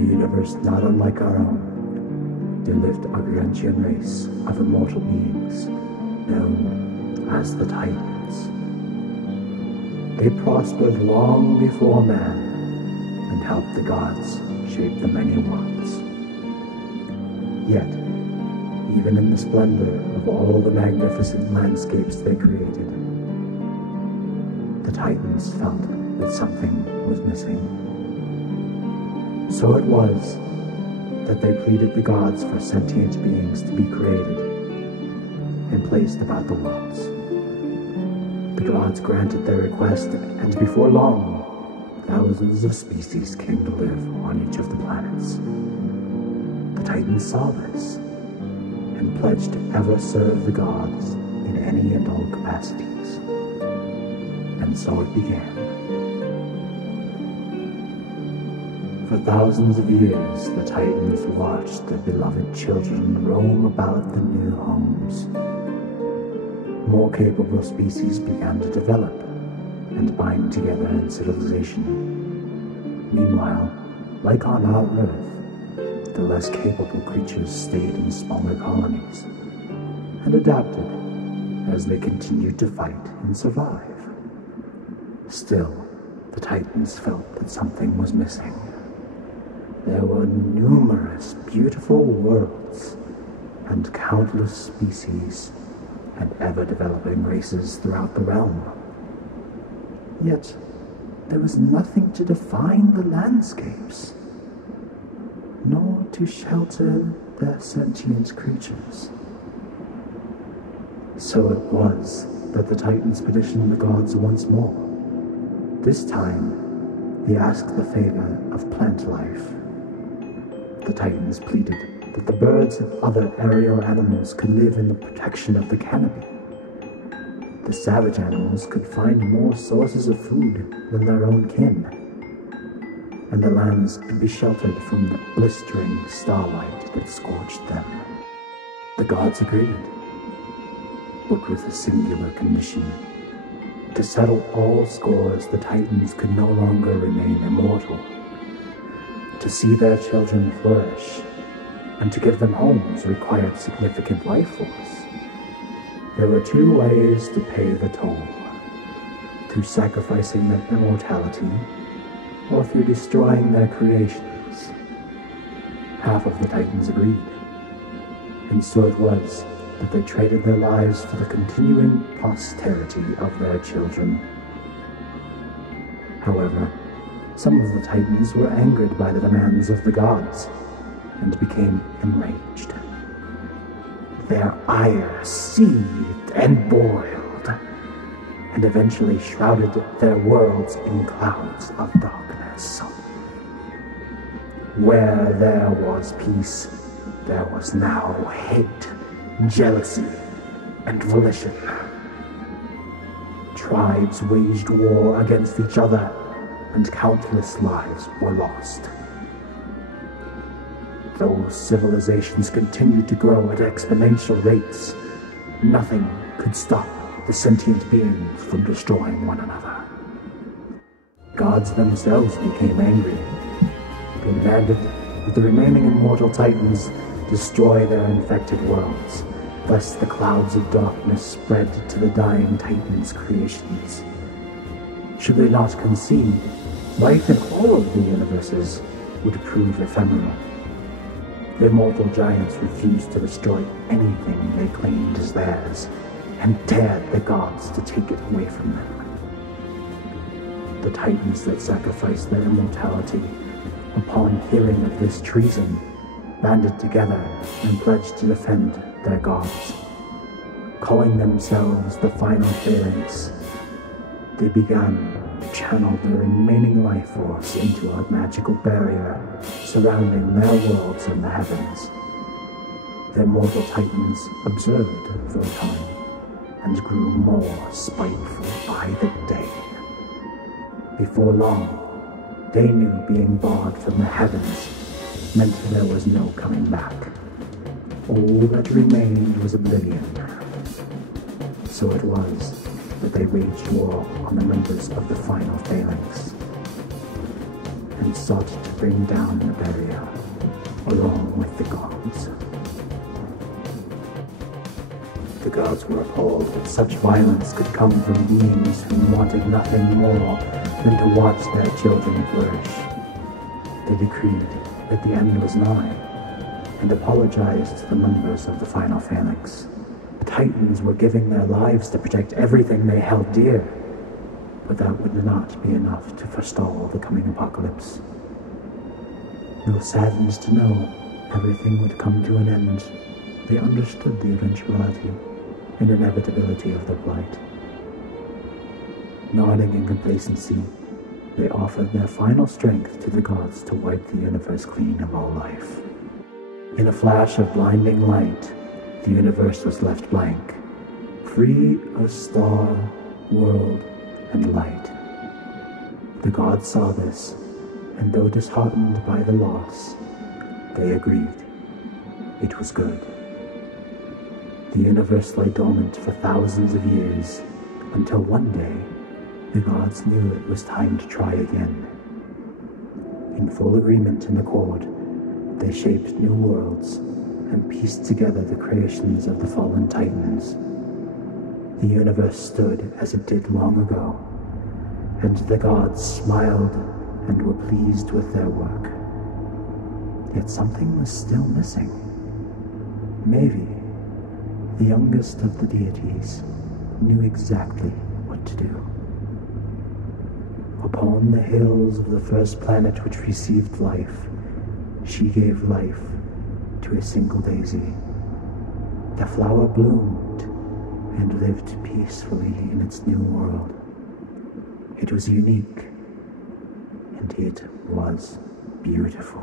a universe not unlike our own, there lived a gargantuan race of immortal beings known as the Titans. They prospered long before man and helped the gods shape the many worlds. Yet, even in the splendor of all the magnificent landscapes they created, the Titans felt that something was missing. So it was that they pleaded the gods for sentient beings to be created and placed about the worlds. The gods granted their request, and before long, thousands of species came to live on each of the planets. The Titans saw this and pledged to ever serve the gods in any and all capacities. And so it began. For thousands of years, the Titans watched their beloved children roam about the new homes. More capable species began to develop and bind together in civilization. Meanwhile, like on our Earth, the less capable creatures stayed in smaller colonies and adapted as they continued to fight and survive. Still, the Titans felt that something was missing. There were numerous beautiful worlds and countless species and ever-developing races throughout the realm. Yet, there was nothing to define the landscapes, nor to shelter their sentient creatures. So it was that the Titans petitioned the gods once more. This time, they asked the favor of plant life. The Titans pleaded that the birds and other aerial animals could live in the protection of the canopy. The savage animals could find more sources of food than their own kin, and the lands could be sheltered from the blistering starlight that scorched them. The gods agreed, but with a singular condition. To settle all scores, the Titans could no longer remain immortal. To see their children flourish and to give them homes required significant life force. There were two ways to pay the toll: through sacrificing their immortality or through destroying their creations. Half of the Titans agreed, and so it was that they traded their lives for the continuing posterity of their children. However, some of the Titans were angered by the demands of the gods and became enraged. Their ire seethed and boiled, and eventually shrouded their worlds in clouds of darkness. Where there was peace, there was now hate, jealousy, and volition. Tribes waged war against each other, and countless lives were lost. Though civilizations continued to grow at exponential rates, nothing could stop the sentient beings from destroying one another. Gods themselves became angry. They demanded that the remaining immortal Titans destroy their infected worlds, lest the clouds of darkness spread to the dying Titans' creations. Should they not concede, life in all of the universes would prove ephemeral. The immortal giants refused to destroy anything they claimed as theirs, and dared the gods to take it away from them. The Titans that sacrificed their immortality, upon hearing of this treason, banded together and pledged to defend their gods. Calling themselves the Final Phalanx, they began to channel their remaining life force into a magical barrier surrounding their worlds in the heavens. The immortal Titans observed for a time and grew more spiteful by the day. Before long, they knew being barred from the heavens meant there was no coming back. All that remained was oblivion. So it was that they waged war on the members of the Final Phalanx and sought to bring down the barrier. The gods were appalled that such violence could come from beings who wanted nothing more than to watch their children flourish. They decreed that the end was nigh, and apologized to the members of the final phalanx. The Titans were giving their lives to protect everything they held dear, but that would not be enough to forestall the coming apocalypse. Though saddened to know everything would come to an end, they understood the eventuality and inevitability of their plight. Nodding in complacency, they offered their final strength to the gods to wipe the universe clean of all life. In a flash of blinding light, the universe was left blank, free of star, world, and light. The gods saw this, and though disheartened by the loss, they agreed. It was good. The universe lay dormant for thousands of years, until one day, the gods knew it was time to try again. In full agreement and accord, they shaped new worlds and pieced together the creations of the fallen Titans. The universe stood as it did long ago, and the gods smiled and were pleased with their work. Yet something was still missing. Maybe the youngest of the deities knew exactly what to do. Upon the hills of the first planet which received life, she gave life to a single daisy. The flower bloomed and lived peacefully in its new world. It was unique, and it was beautiful.